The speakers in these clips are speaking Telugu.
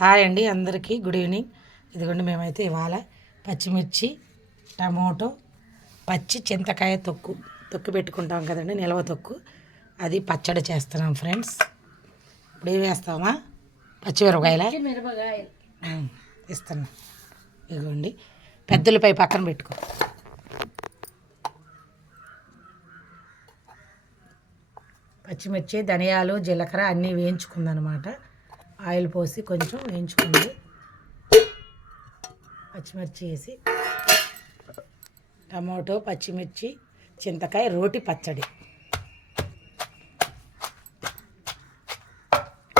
హాయ్ అండి, అందరికీ గుడ్ ఈవినింగ్. ఇదిగోండి మేమైతే ఇవాళ పచ్చిమిర్చి, టమోటో, పచ్చి చింతకాయ తొక్కు పెట్టుకుంటాం కదండి, నిల్వ తొక్కు. అది పచ్చడి చేస్తున్నాం ఫ్రెండ్స్. ఇప్పుడు ఏం వేస్తామా? పచ్చిమిరపకాయల ఇస్తున్నాం. ఇదిగోండి పెద్దలపై పక్కన పెట్టుకో. పచ్చిమిర్చి, ధనియాలు, జీలకర్ర అన్నీ వేయించుకుందనమాట. ఆయిల్ పోసి కొంచెం వేయించుకుంది. పచ్చిమిర్చి వేసి టమాటో, పచ్చిమిర్చి, చింతకాయ రోటి పచ్చడి.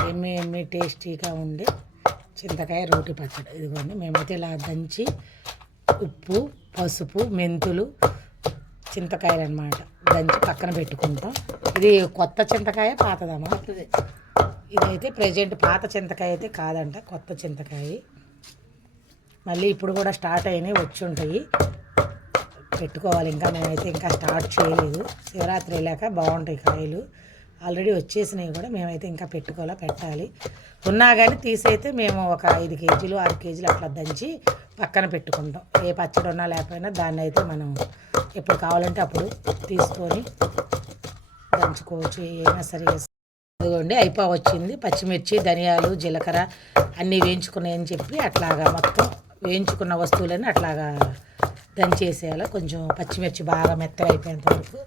ఎమ్మి టేస్టీగా ఉండే చింతకాయ రోటి పచ్చడి. ఇదిగోండి మేమైతే ఇలా దంచి ఉప్పు, పసుపు, మెంతులు, చింతకాయలు అన్నమాట దంచి పక్కన పెట్టుకుంటాం. ఇది కొత్త చింతకాయ పాతదమ్మా? ఇదైతే ప్రజెంట్ పాత చింతకాయ అయితే కాదంట, కొత్త చింతకాయ. మళ్ళీ ఇప్పుడు కూడా స్టార్ట్ అయినాయి, వచ్చి ఉంటాయి, పెట్టుకోవాలి. ఇంకా మేమైతే ఇంకా స్టార్ట్ చేయలేదు. శివరాత్రి వెళ్ళాక బాగుంటాయి కాయలు. ఆల్రెడీ వచ్చేసినవి కూడా, మేమైతే ఇంకా పెట్టుకోవాలా, పెట్టాలి. ఉన్నా కానీ తీసైతే మేము ఒక 5 కేజీలు 6 కేజీలు అట్లా దంచి పక్కన పెట్టుకుంటాం. ఏ పచ్చడి ఉన్నా లేకపోయినా దాన్ని అయితే మనం ఎప్పుడు కావాలంటే అప్పుడు తీసుకొని దంచుకోవచ్చు, ఏమైనా సరే. ఇదిగోండి వచ్చింది. పచ్చిమిర్చి, ధనియాలు, జీలకర్ర అన్నీ వేయించుకున్నాయని చెప్పి అట్లాగా మొత్తం వేయించుకున్న వస్తువులని అట్లాగా దంచేసేయాలి. కొంచెం పచ్చిమిర్చి బాగా మెత్తగా అయిపోయేంత వరకు.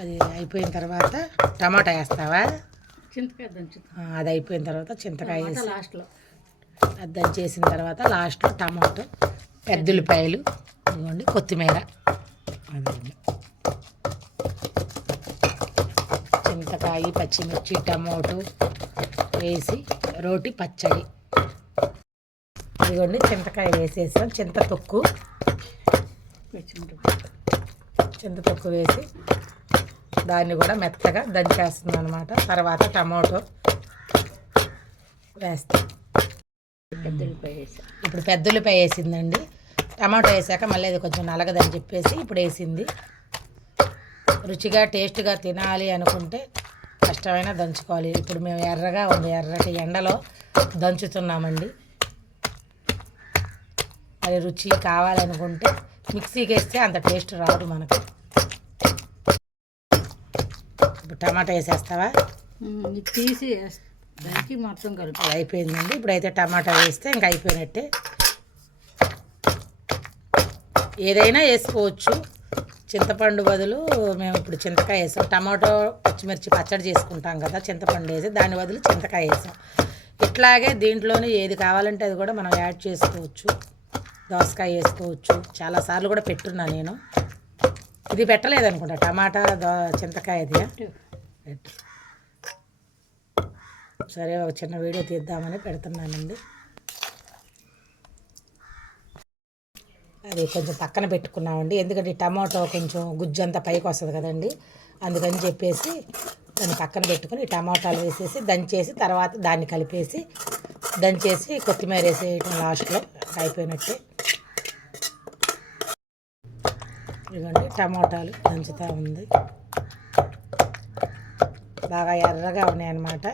అది అయిపోయిన తర్వాత టమాటా వేస్తావా? చింతకాయ దంచు. అది అయిపోయిన తర్వాత చింతకాయ వేసి లాస్ట్లో అది దంచేసిన తర్వాత లాస్ట్లో టమాటో, పెద్దుల్లిపాయలు, ఇదిగోండి కొత్తిమీర, అదండి చింతకాయ, పచ్చిమిర్చి, టమోటో వేసి రోటి పచ్చడి. ఇదిగోండి చింతకాయ వేసేసాం. చింత తొక్కు వేసి దాన్ని కూడా మెత్తగా దంచేస్తుంది అనమాట. తర్వాత టమోటో వేస్తాం. ఇప్పుడు పెద్దుల్లిపాయ వేసిందండి. టమాటో వేసాక మళ్ళీ అది కొంచెం నలగదని చెప్పేసి ఇప్పుడు వేసింది. రుచిగా టేస్ట్గా తినాలి అనుకుంటే కష్టమైన దంచుకోవాలి. ఇప్పుడు మేము ఎర్రగా ఉంది, ఎర్రటి ఎండలో దంచుతున్నామండి. అది రుచి కావాలనుకుంటే మిక్సీకి వేస్తే అంత టేస్ట్ రాదు మనకు. ఇప్పుడు టమాటా వేసేస్తావా? తీసి దానికి మొత్తం కలిపి అయిపోయిందండి. ఇప్పుడైతే టమాటా వేస్తే ఇంకా అయిపోయినట్టే. ఏదైనా వేసుకోవచ్చు. చింతపండు బదులు మేము ఇప్పుడు చింతకాయ వేసాం. టమాటో, పచ్చిమిర్చి పచ్చడి చేసుకుంటాం కదా, చింతపండు వేసి దాని బదులు చింతకాయ వేసాం. ఇట్లాగే దీంట్లోనే ఏది కావాలంటే అది కూడా మనం యాడ్ చేసుకోవచ్చు. దోసకాయ వేసుకోవచ్చు. చాలాసార్లు కూడా పెట్టున్నా నేను. ఇది పెట్టలేదనుకుంటా, టమాటా చింతకాయది పెట్టు. సరే, ఒక చిన్న వీడియో తీద్దామని పెడుతున్నానండి. అది కొంచెం పక్కన పెట్టుకున్నామండి, ఎందుకంటే టమాటో కొంచెం గుజ్జంతా పైకి వస్తుంది కదండి, అందుకని చెప్పేసి దాన్ని పక్కన పెట్టుకుని టమాటాలు వేసేసి దంచేసి తర్వాత దాన్ని కలిపేసి దంచేసి కొత్తిమీర వేసేయటం లాస్ట్లో అయిపోయినట్టే. ఇదిగోండి టమాటాలు దంచుతూ ఉంది, బాగా ఎర్రగా ఉన్నాయన్నమాట.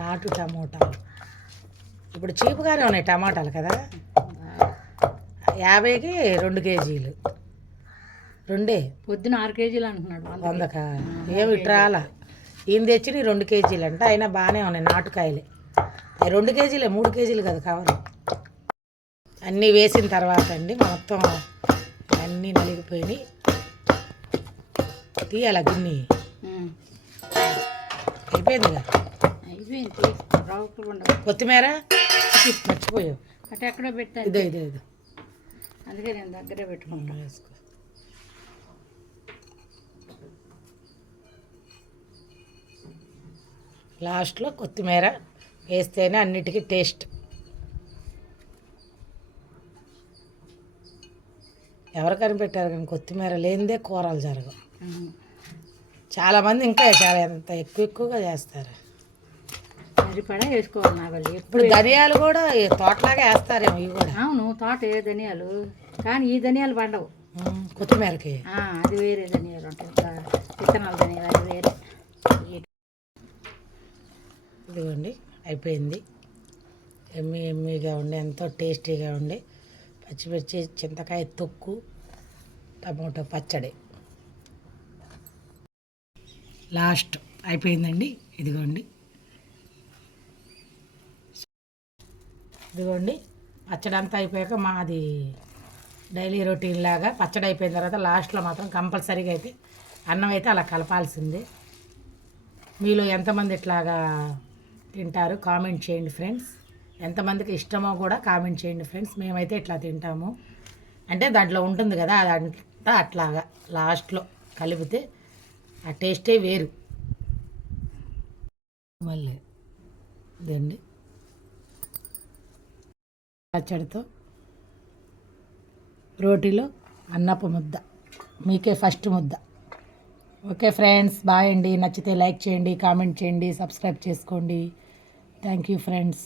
నాటు టమోటాలు ఇప్పుడు చీపుగానే ఉన్నాయి టమాటాలు కదా. 50కి 2 కేజీలు, 2 పొద్దున 6 కేజీలు అంటున్నాడు. 100కా? ఏమి ఇట్రాలా, ఈయన తెచ్చి 2 కేజీలు అంట. అయినా బాగానే ఉన్నాయి నాటుకాయలే. 2 కేజీలే, 3 కేజీలు కదా కావాలి. అన్నీ వేసిన తర్వాత అండి మొత్తం అన్నీ నలిగిపోయినాయి. తీయాల గిన్నె అయిపోయిందిగా. కొత్తిమీర మర్చిపోయావు, అంటే ఎక్కడ పెట్టా? ఇదే అందుకే నేను దగ్గరే పెట్టుకుంటా. వేసుకో. లాస్ట్లో కొత్తిమీర వేస్తేనే అన్నిటికీ టేస్ట్. ఎవరు కనిపెట్టారు కానీ కొత్తిమీర లేనిదే కూరలు జరగవు. చాలామంది ఇంకా ఎంత ఎక్కువగా చేస్తారు. సరిపడా వేసుకోవాలి నాగలి. ఇప్పుడు ధనియాలు కూడా తోటలాగా వేస్తారేమో ఇవి కూడా. అవును, తోట ధనియాలు, కానీ ఈ ధనియాలు పండవు కొత్తిమీరకి. అది వేరే ధనియాలు ఉంటాయి, విత్తనాలు ధనియాలు అది వేరే. అయిపోయింది. ఎమ్మీగా ఉండి ఎంతో టేస్టీగా ఉండి పచ్చిమిర్చి చింతకాయ తొక్కు టమాటో పచ్చడి లాస్ట్ అయిపోయిందండి. ఇదిగోండి పచ్చడి అంతా అయిపోయాక మాది డైలీ రొటీన్ లాగా పచ్చడి అయిపోయిన తర్వాత లాస్ట్లో మాత్రం కంపల్సరీగా అయితే అన్నం అయితే అలా కలపాల్సిందే. మీలో ఎంతమంది ఇట్లాగా తింటారు కామెంట్ చేయండి ఫ్రెండ్స్. ఎంతమందికి ఇష్టమో కూడా కామెంట్ చేయండి ఫ్రెండ్స్. మేమైతే ఇట్లా తింటాము. అంటే దాంట్లో ఉంటుంది కదా అదంతా అట్లాగా లాస్ట్లో కలిపితే ఆ టేస్టే వేరు. మళ్ళీ ఇదండి పచ్చడితో రోటీలో అన్నపు ముద్ద, మీకే ఫస్ట్ ముద్ద. ఓకే ఫ్రెండ్స్, బాయ్ అండి. నచ్చితే లైక్ చేయండి, కామెంట్ చేయండి, సబ్స్క్రైబ్ చేసుకోండి. Thank you friends.